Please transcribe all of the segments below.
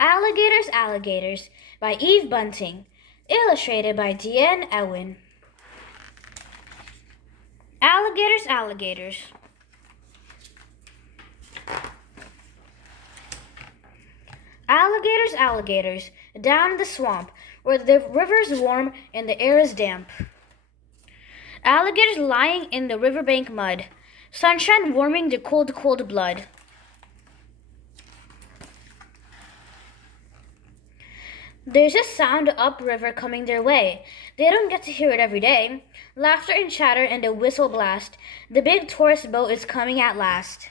Alligators Alligators by Eve Bunting. Illustrated by Deanne Ewin. Alligators Alligators. Alligators Alligators, down in the swamp, where the river is warm and the air is damp. Alligators lying in the riverbank mud, sunshine warming their cold, cold blood. There's a sound upriver coming their way. They don't get to hear it every day. Laughter and chatter and a whistle blast. The big tourist boat is coming at last.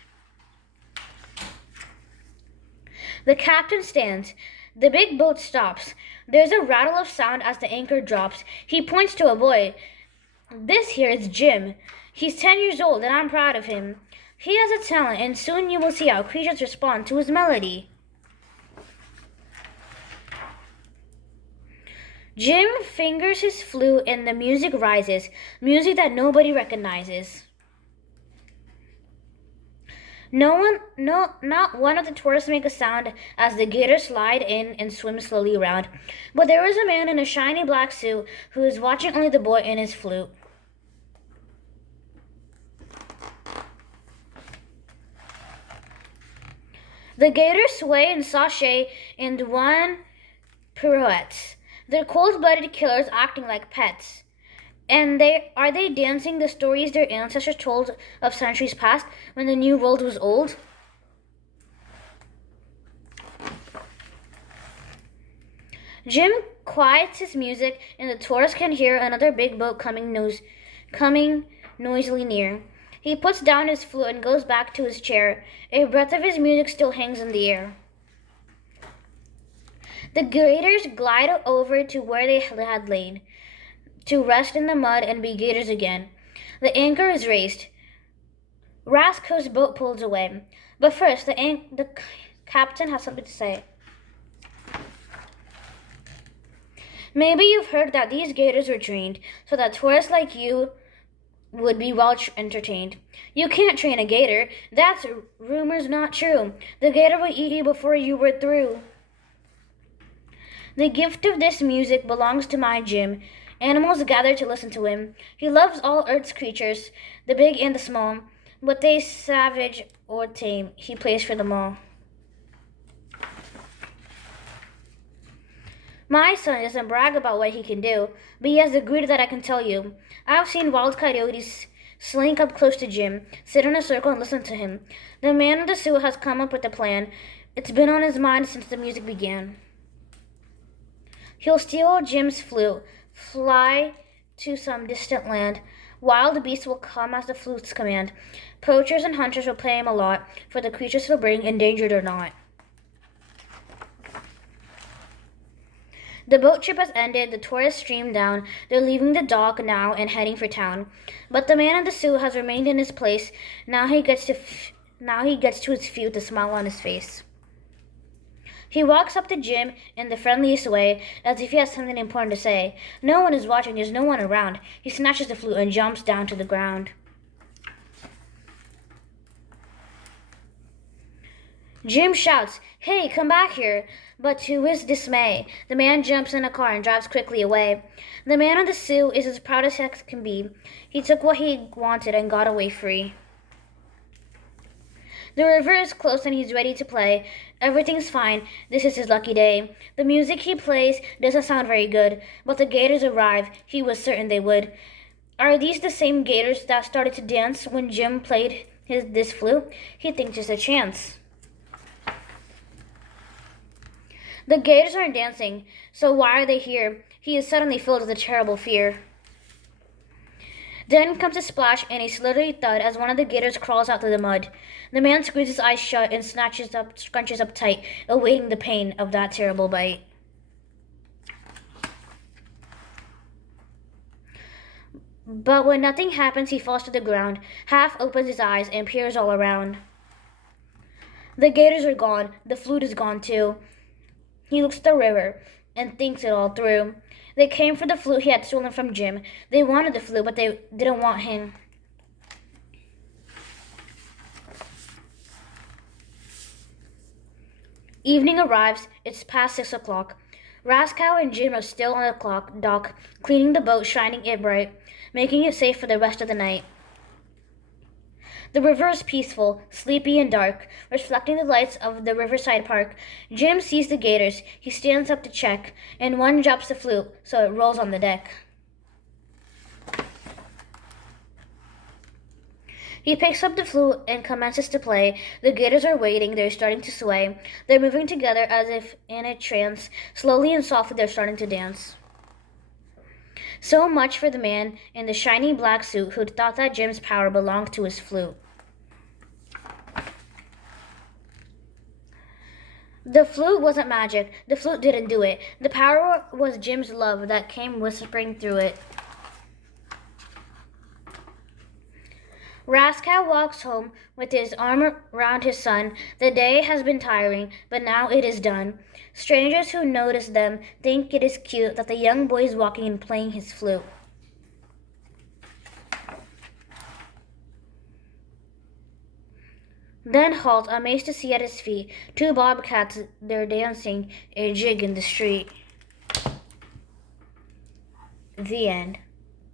The captain stands. The big boat stops. There's a rattle of sound as the anchor drops. He points to a boy. This here is Jim. He's 10 years old and I'm proud of him. He has a talent and soon you will see how creatures respond to his melody. Jim fingers his flute and the music rises, music that nobody recognizes. Not one of the tourists make a sound as the gators slide in and swim slowly around. But there is a man in a shiny black suit who is watching only the boy and his flute. The gators sway and sashay and one pirouettes. They're cold-blooded killers acting like pets. And are they dancing the stories their ancestors told of centuries past when the new world was old? Jim quiets his music and the tourists can hear another big boat coming noisily near. He puts down his flute and goes back to his chair. A breath of his music still hangs in the air. The gators glide over to where they had lain, to rest in the mud and be gators again. The anchor is raised. Rasco's boat pulls away. But first, the captain has something to say. Maybe you've heard that these gators were trained so that tourists like you would be well entertained. You can't train a gator. That's rumors not true. The gator will eat you before you were through. The gift of this music belongs to my Jim. Animals gather to listen to him. He loves all Earth's creatures, the big and the small, but they savage or tame. He plays for them all. My son doesn't brag about what he can do, but he has the grit that I can tell you. I've seen wild coyotes slink up close to Jim, sit in a circle and listen to him. The man in the suit has come up with a plan. It's been on his mind since the music began. He'll steal Jim's flute, fly to some distant land. Wild beasts will come as the flute's command. Poachers and hunters will pay him a lot for the creatures he'll bring, endangered or not. The boat trip has ended. The tourists stream down. They're leaving the dock now and heading for town. But the man in the suit has remained in his place. Now he gets to his feet with a smile on his face. He walks up to Jim in the friendliest way, as if he has something important to say. No one is watching. There's no one around. He snatches the flute and jumps down to the ground. Jim shouts, "Hey, come back here!" But to his dismay, the man jumps in a car and drives quickly away. The man in the suit is as proud as heck can be. He took what he wanted and got away free. The river is close and he's ready to play. Everything's fine. This is his lucky day. The music he plays doesn't sound very good, but the gators arrive. He was certain they would. Are these the same gators that started to dance when Jim played this flute? He thinks there's a chance. The gators aren't dancing, so why are they here? He is suddenly filled with a terrible fear. Then comes a splash and a slithery thud as one of the gators crawls out of the mud. The man squeezes his eyes shut and scrunches up tight, awaiting the pain of that terrible bite. But when nothing happens, he falls to the ground, half opens his eyes and peers all around. The gators are gone. The flute is gone too. He looks at the river and thinks it all through. They came for the flute he had stolen from Jim. They wanted the flute, but they didn't want him. Evening arrives. It's past 6 o'clock. Raskow and Jim are still on the dock, cleaning the boat, shining it bright, making it safe for the rest of the night. The river is peaceful, sleepy, and dark, reflecting the lights of the riverside park. Jim sees the gators. He stands up to check, and one drops the flute, so it rolls on the deck. He picks up the flute and commences to play. The gators are waiting. They're starting to sway. They're moving together as if in a trance. Slowly and softly, they're starting to dance. So much for the man in the shiny black suit who thought that Jim's power belonged to his flute. The flute wasn't magic. The flute didn't do it. The power was Jim's love that came whispering through it. Raskow walks home with his arm around his son. The day has been tiring, but now it is done. Strangers who notice them think it is cute that the young boy is walking and playing his flute. Then halt, amazed to see at his feet 2 bobcats. They're dancing a jig in the street. The end.